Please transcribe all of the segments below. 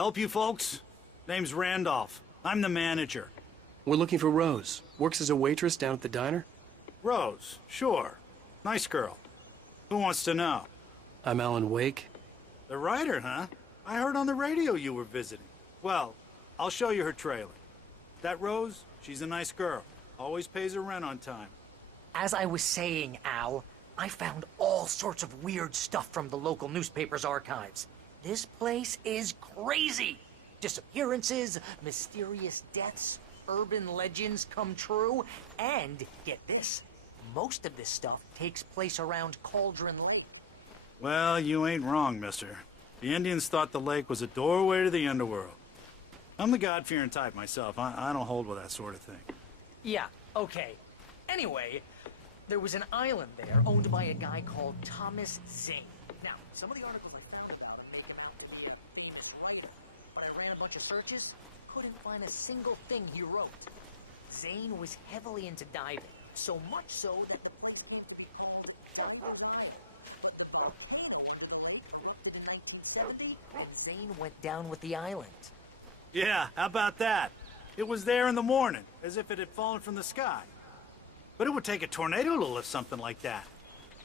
Help you folks? Name's Randolph. I'm the manager. We're looking for Rose. Works as a waitress down at the diner. Rose, sure. Nice girl. Who wants to know? I'm Alan Wake. The writer, huh? I heard on the radio you were visiting. Well, I'll show you her trailer. That Rose, she's a nice girl. Always pays her rent on time. As I was saying, Al, I found all sorts of weird stuff from the local newspaper's archives. This place is crazy. Disappearances, mysterious deaths, urban legends come true, and, get this, most of this stuff takes place around Cauldron Lake. Well, you ain't wrong, mister. The Indians thought the lake was a doorway to the underworld. I'm the God-fearing type myself. I don't hold with that sort of thing. Yeah, okay. Anyway, there was an island there owned by a guy called Thomas Zane. Now, some of the articles I found about him make him out to be a famous writer, but I ran a bunch of searches, couldn't find a single thing he wrote. Zane was heavily into diving, so much so that the place used to be called Cauldron. Erupted in 1970, and Zane went down with the island. Yeah, how about that? It was there in the morning, as if it had fallen from the sky. But it would take a tornado to lift something like that.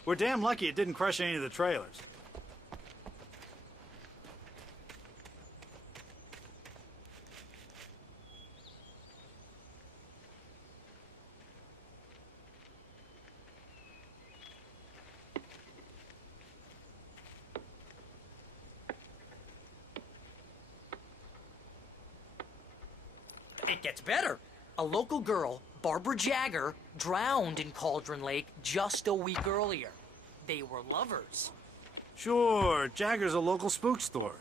We're damn lucky it didn't crush any of the trailers. It gets better. A local girl, Barbara Jagger, drowned in Cauldron Lake just a week earlier. They were lovers. Sure, Jagger's a local spook story.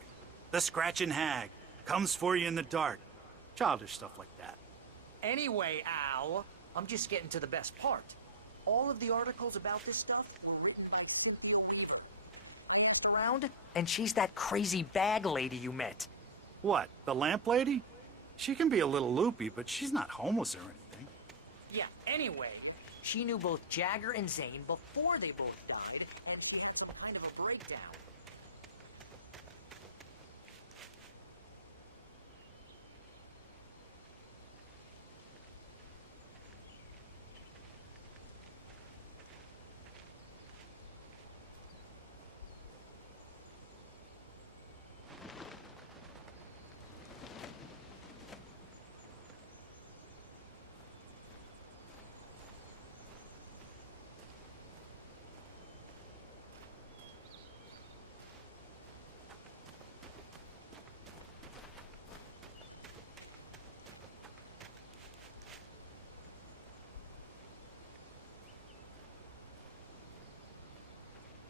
The Scratching Hag. Comes for you in the dark. Childish stuff like that. Anyway, Al, I'm just getting to the best part. All of the articles about this stuff were written by Cynthia Weaver. She asked around, and she's that crazy bag lady you met. What, the lamp lady? She can be a little loopy, but she's not homeless or anything. Yeah, anyway, she knew both Jagger and Zane before they both died, and she had some kind of a breakdown.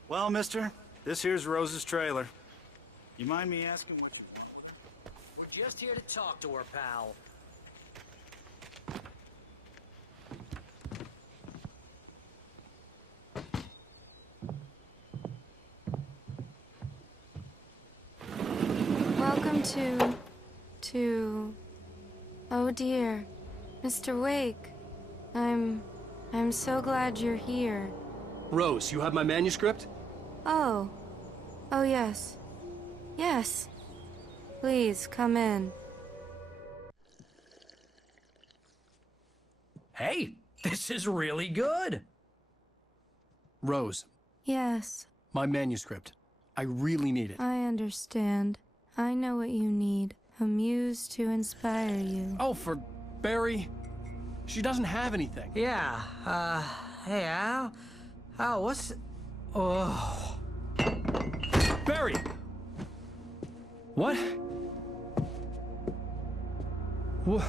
Well, mister, this here's Rose's trailer. You mind me asking what you want? We're just here to talk to her, pal. Welcome to... Oh dear, Mr. Wake. I'm so glad you're here. Rose, you have my manuscript? Oh. Oh, yes. Yes. Please, come in. Hey, this is really good. Rose, Yes, my manuscript. I really need it. I understand. I know what you need. A muse to inspire you. Oh, for Barry. She doesn't have anything. Yeah, hey, Al? Al, what's... Oh... Barry! What? What?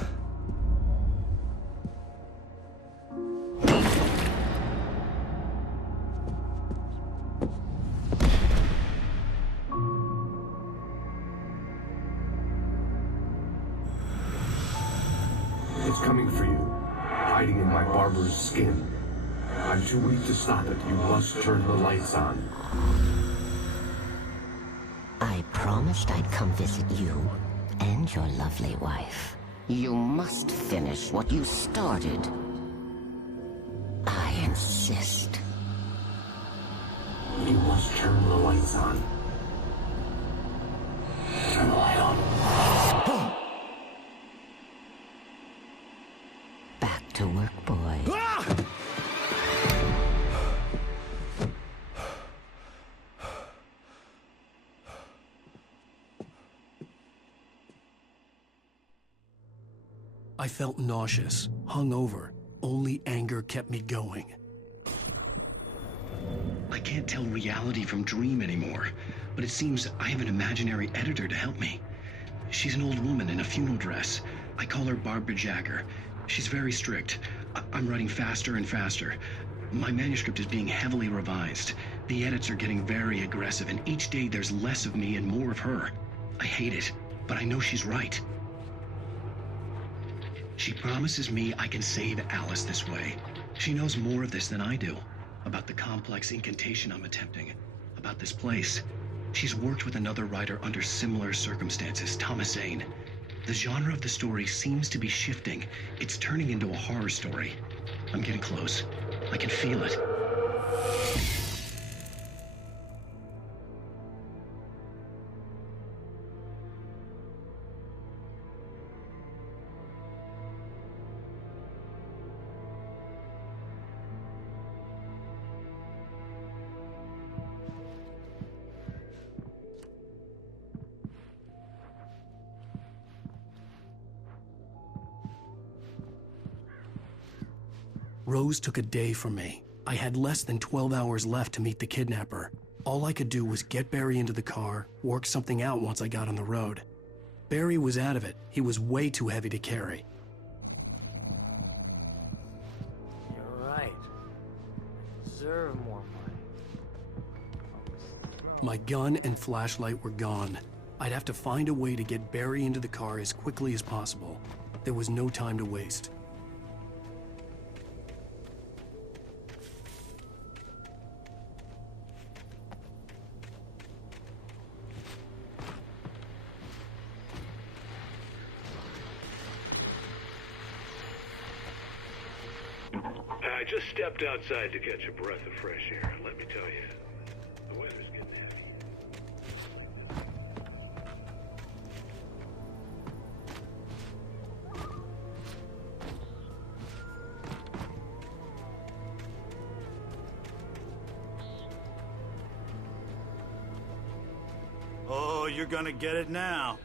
It's coming for you, hiding in my barber's skin. I'm too weak to stop it. You must turn the lights on. I promised I'd come visit you and your lovely wife. You must finish what you started. I insist. You must turn the lights on. Turn the light on. to work, boy. I felt nauseous, hungover. Only anger kept me going. I can't tell reality from dream anymore, but it seems I have an imaginary editor to help me. She's an old woman in a funeral dress. I call her Barbara Jagger. She's very strict. I'm writing faster and faster. My manuscript is being heavily revised. The edits are getting very aggressive, and each day there's less of me and more of her. I hate it, but I know she's right. She promises me I can save Alice this way. She knows more of this than I do. About the complex incantation I'm attempting. About this place. She's worked with another writer under similar circumstances, Thomas Zane. The genre of the story seems to be shifting. It's turning into a horror story. I'm getting close. I can feel it. Rose took a day from me. I had less than 12 hours left to meet the kidnapper. All I could do was get Barry into the car, work something out once I got on the road. Barry was out of it. He was way too heavy to carry. You're right. I deserve more money. My gun and flashlight were gone. I'd have to find a way to get Barry into the car as quickly as possible. There was no time to waste. I just stepped outside to catch a breath of fresh air. Let me tell you, the weather's getting heavy. Oh, you're gonna get it now.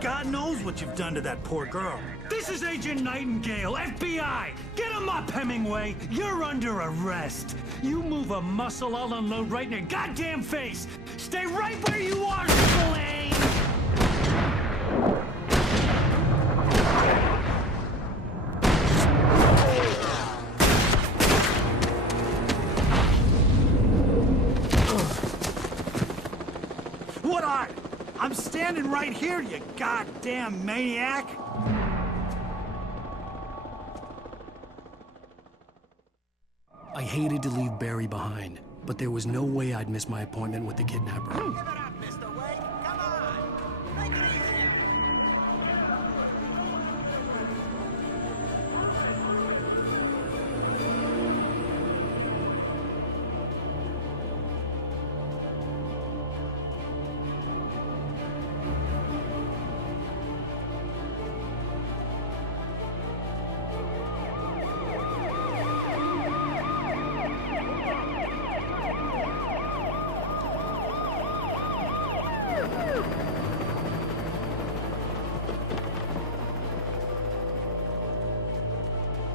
God knows what you've done to that poor girl. This is Agent Nightingale, FBI! Get him up, Hemingway! You're under arrest! You move a muscle, I'll unload right in your goddamn face! Stay right where you are, Spillane! What are you? I'm standing right here, you goddamn maniac! I hated to leave Barry behind, but there was no way I'd miss my appointment with the kidnapper. Give it up, Mr. Wake. Come on. Make it easier.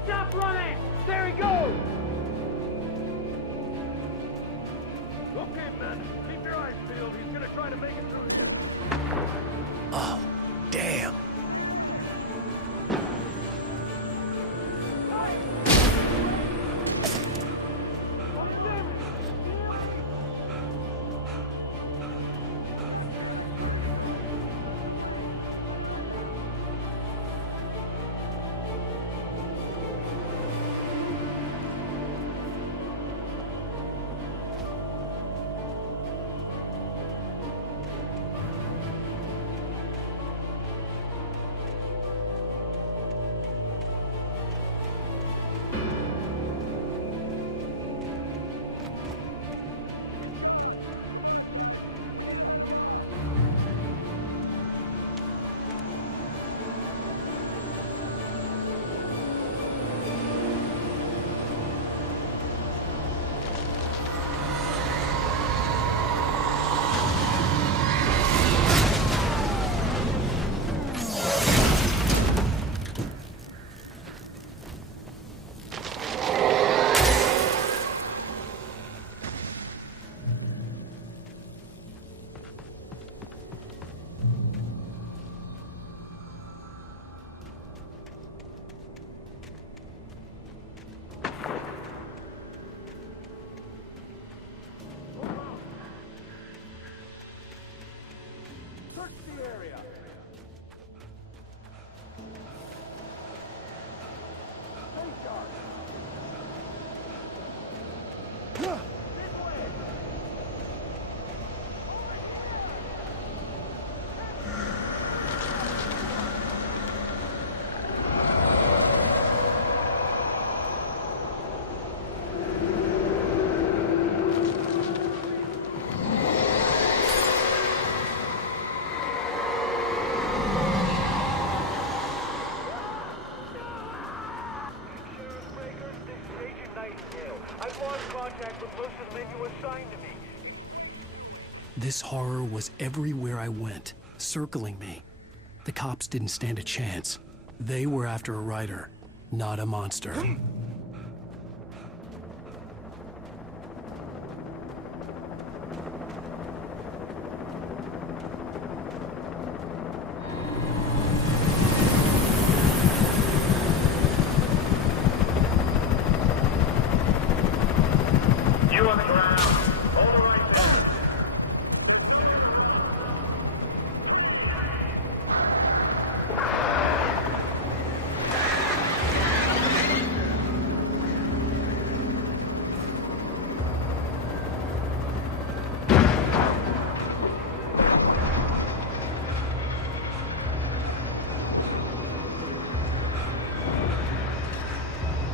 Stop running! There he goes! Okay, men, keep your eyes peeled. He's gonna try to make it through here. Oh, damn. This horror was everywhere I went, circling me. The cops didn't stand a chance. They were after a writer, not a monster.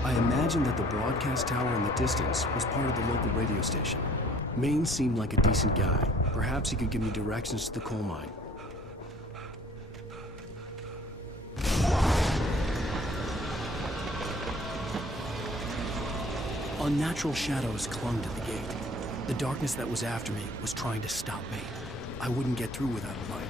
I imagined that the broadcast tower in the distance was part of the local radio station. Maine seemed like a decent guy. Perhaps he could give me directions to the coal mine. Unnatural shadows clung to the gate. The darkness that was after me was trying to stop me. I wouldn't get through without a light.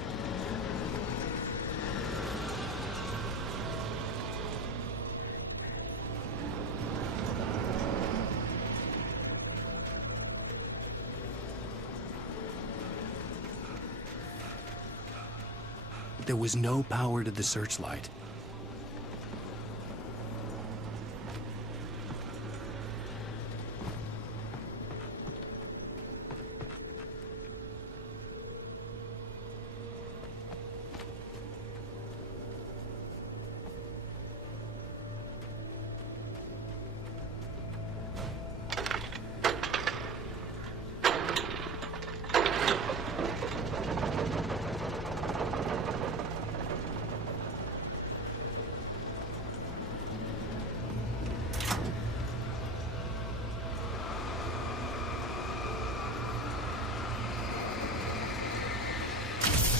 There was no power to the searchlight.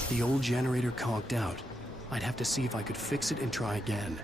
The old generator conked out. I'd have to see if I could fix it and try again.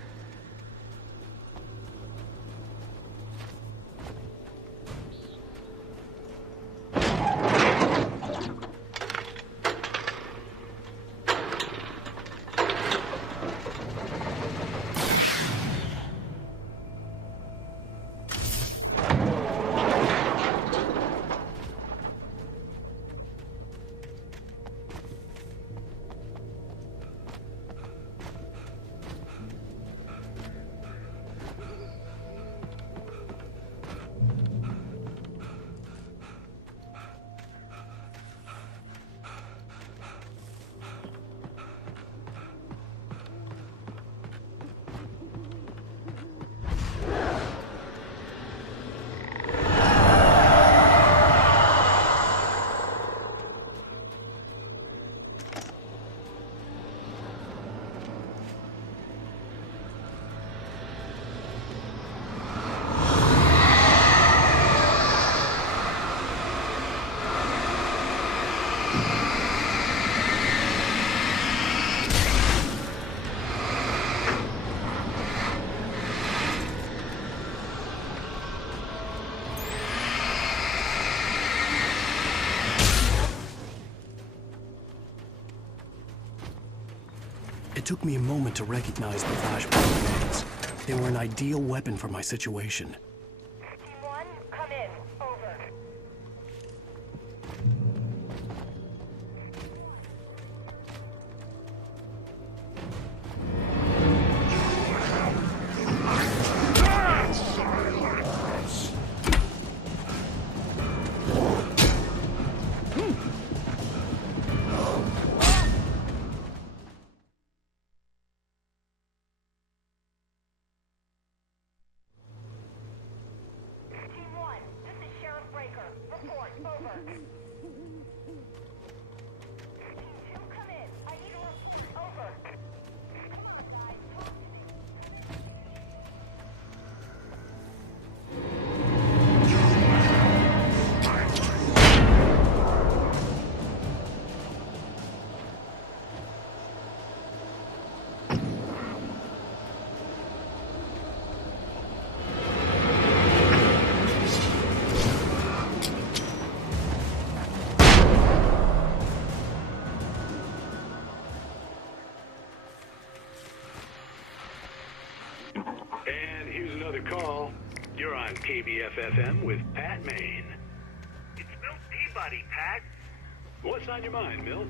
It took me a moment to recognize the flashbang grenades. They were an ideal weapon for my situation. Team 1, come in. Over. WFFM with Pat Maine. It's Milt Peabody, Pat. What's on your mind, Milt?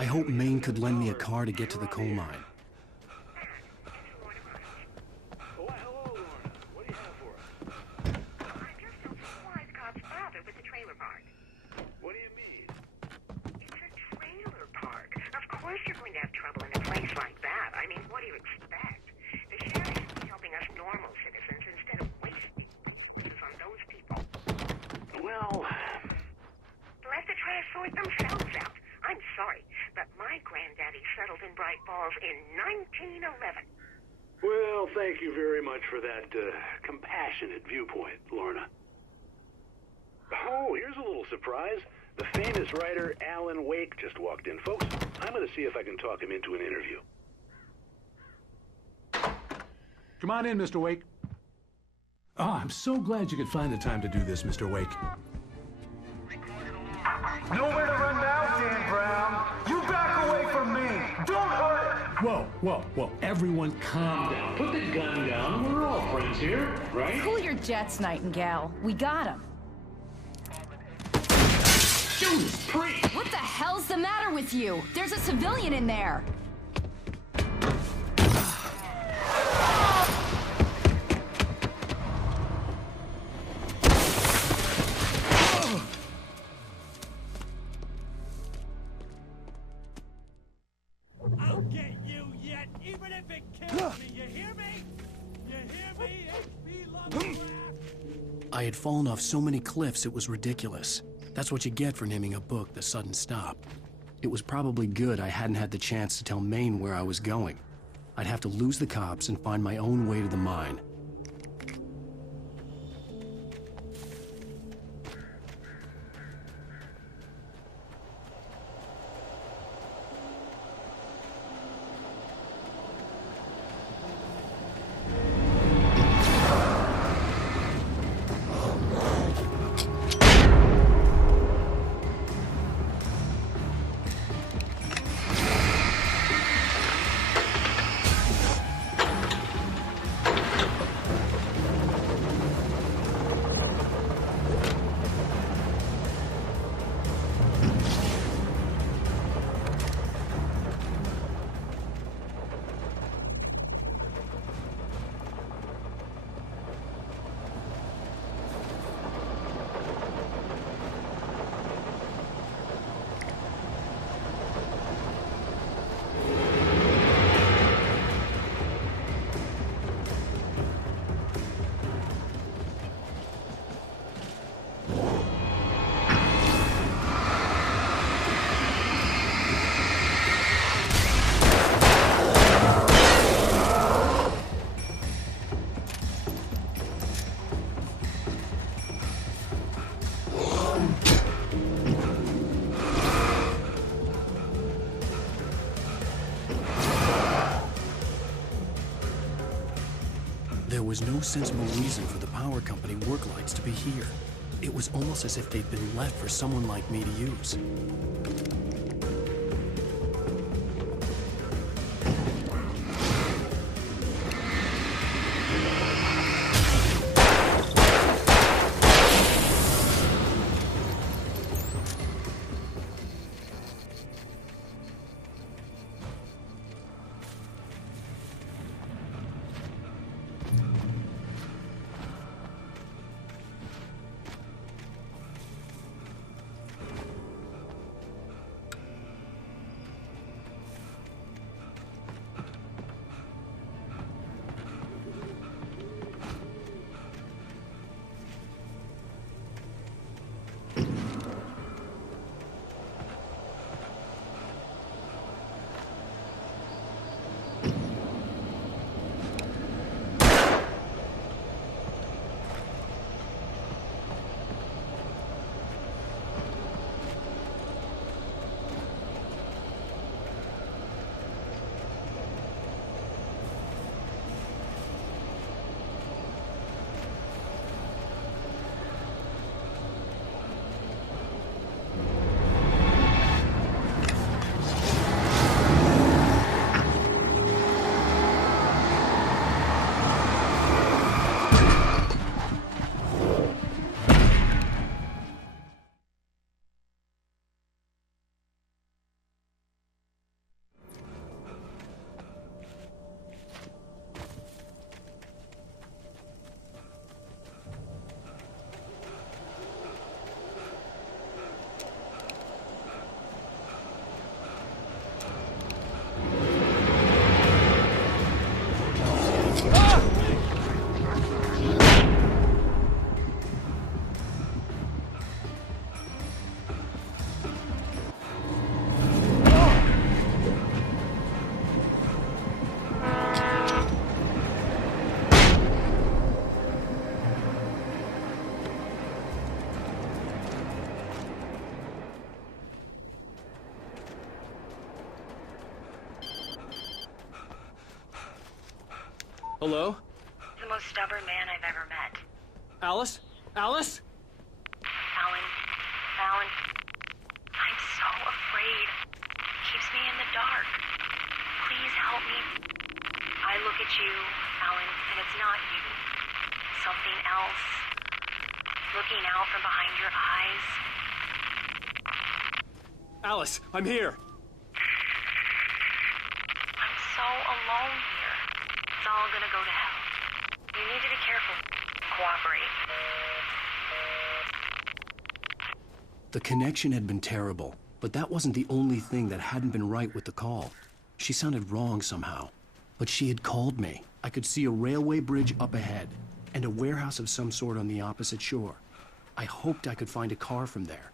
I hope Maine could lend me a car to get to the coal mine. Oh, hello, Lorna. What do you have for us? I'm just so surprised cops bothered with the trailer park. What do you mean? It's a trailer park. Of course you're going to have trouble in a place like that. I mean, what do you expect? The sheriff should be helping us normal citizens instead of wasting resources on those people. Well, Let the trash sort themselves out. I'm sorry, but my granddaddy settled in Bright Falls in 1911. well, thank you very much for that compassionate viewpoint, Lorna. Oh, here's a little surprise. The famous writer Alan Wake just walked in, folks. I'm going to see if I can talk him into an interview. Come on in, Mr. Wake. Oh, I'm so glad you could find the time to do this, Mr. Wake. Nowhere to run now, Dan Brown. You back away from me. Don't hurt it. Whoa. Everyone calm down. Put the gun down. We're all friends here, right? Cool your jets, Nightingale. We got him. Judas Priest! What the hell's the matter with you? There's a civilian in there. I'll get you yet, even if it kills me. You hear me? You hear me? HP Lovecraft. I had fallen off so many cliffs it was ridiculous. That's what you get for naming a book The Sudden Stop. It was probably good I hadn't had the chance to tell Maine where I was going. I'd have to lose the cops and find my own way to the mine. There was no sensible reason for the power company work lights to be here. It was almost as if they'd been left for someone like me to use. Hello? The most stubborn man I've ever met. Alice? Alice? Alan, I'm so afraid. Keeps me in the dark. Please help me. I look at you, Alan, and it's not you. Something else. Looking out from behind your eyes. Alice, I'm here. I'm so alone here. It's all gonna go to hell. You need to be careful. Cooperate. The connection had been terrible, but that wasn't the only thing that hadn't been right with the call. She sounded wrong somehow, but she had called me. I could see a railway bridge up ahead, and a warehouse of some sort on the opposite shore. I hoped I could find a car from there.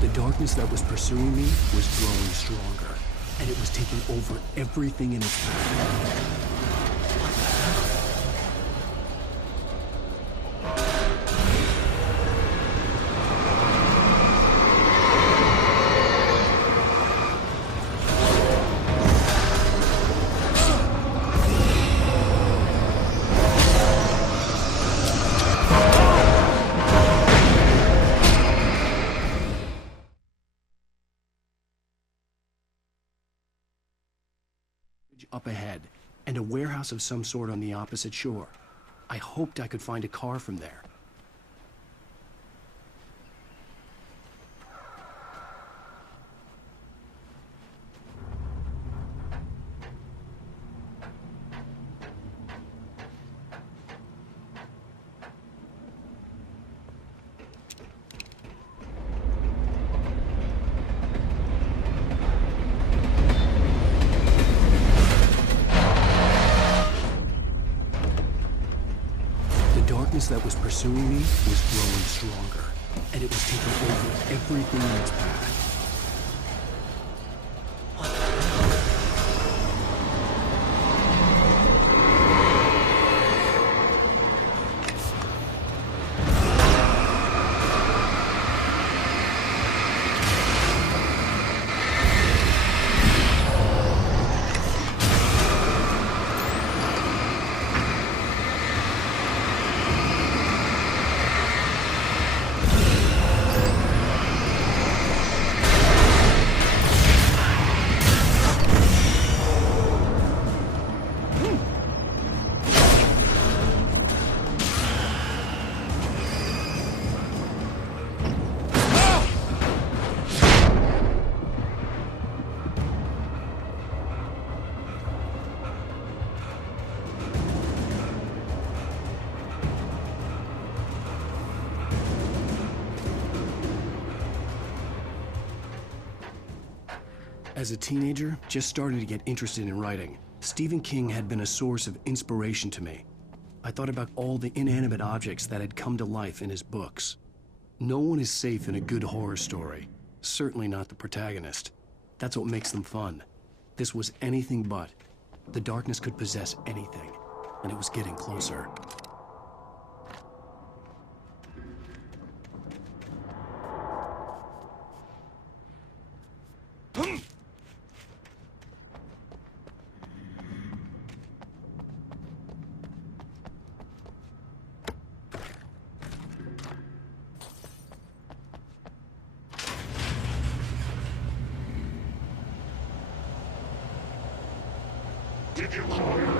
The darkness that was pursuing me was growing stronger, and it was taking over everything in its path. Up ahead, and a warehouse of some sort on the opposite shore. I hoped I could find a car from there. The darkness that was pursuing me was growing stronger, and it was taking over everything in its path. As a teenager, just starting to get interested in writing, Stephen King had been a source of inspiration to me. I thought about all the inanimate objects that had come to life in his books. No one is safe in a good horror story. Certainly not the protagonist. That's what makes them fun. This was anything but. The darkness could possess anything, and it was getting closer. Did you call her?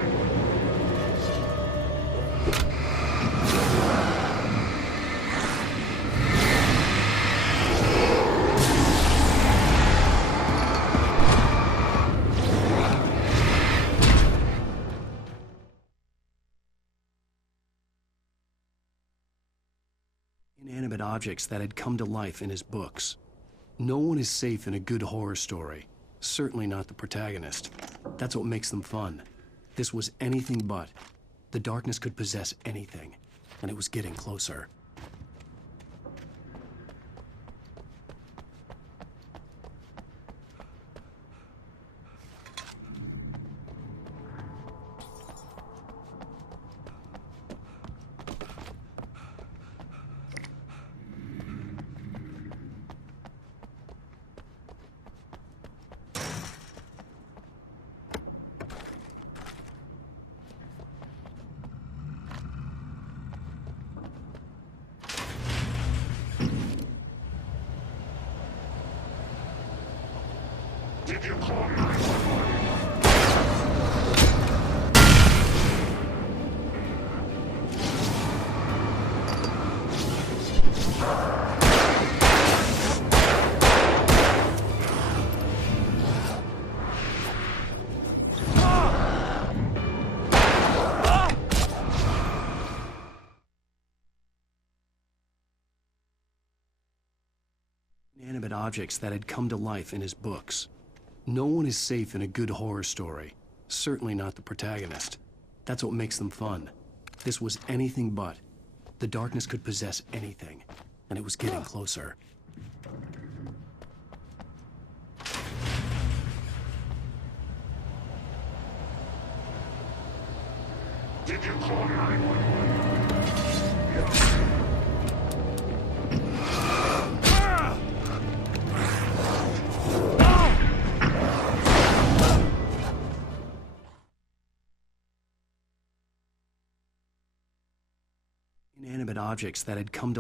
Inanimate objects that had come to life in his books. No one is safe in a good horror story. Certainly not the protagonist. That's what makes them fun. This was anything but. The darkness could possess anything, and it was getting closer. Did you call 911? Inanimate objects that had come to life in his books. No one is safe in a good horror story. Certainly not the protagonist. That's what makes them fun. This was anything but. The darkness could possess anything, and it was getting closer. Did you call 911? Inanimate objects that had come to